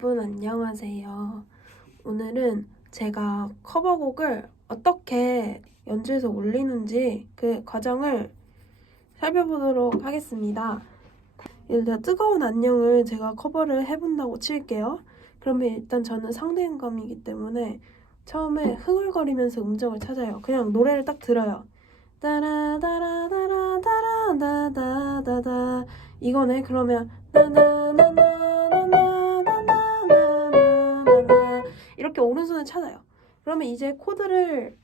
여러분 안녕하세요. 오늘은 제가 커버곡을 어떻게 연주해서 올리는지 그 과정을 살펴보도록 하겠습니다. 일단 뜨거운 안녕을 제가 커버를 해본다고 칠게요. 그러면 일단 저는 상대음감이기 때문에 처음에 흥얼거리면서 음정을 찾아요. 그냥 노래를 딱 들어요. 따라다라다라다라다다다다 이거네. 그러면 나나나나 이렇게 오른손을 찾아요. 그러면 이제 코드를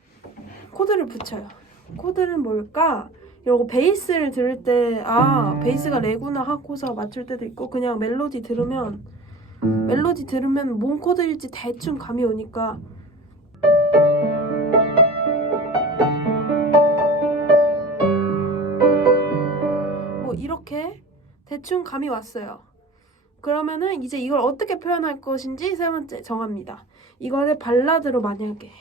코드를 붙여요. 코드는 뭘까? 이러고 베이스를 들을 때 아 베이스가 레구나 하고서 맞출 때도 있고 그냥 멜로디 들으면 멜로디 들으면 뭔 코드일지 대충 감이 오니까 뭐 이렇게 대충 감이 왔어요. 그러면은 이제 이걸 어떻게 표현할 것인지 세 번째 정합니다. 이거를 발라드로 만약에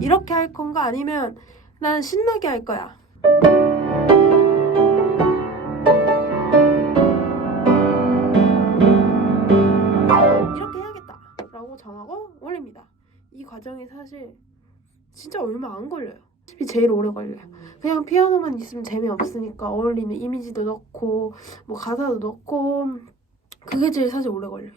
이렇게 할 건가 아니면 난 신나게 할 거야. 정하고 올립니다. 이 과정이 사실 진짜 얼마 안 걸려요. 이 제일 오래 걸려요. 그냥 피아노만 있으면 재미없으니까 어울리는 이미지도 넣고 뭐 가사도 넣고 그게 제일 사실 오래 걸려요.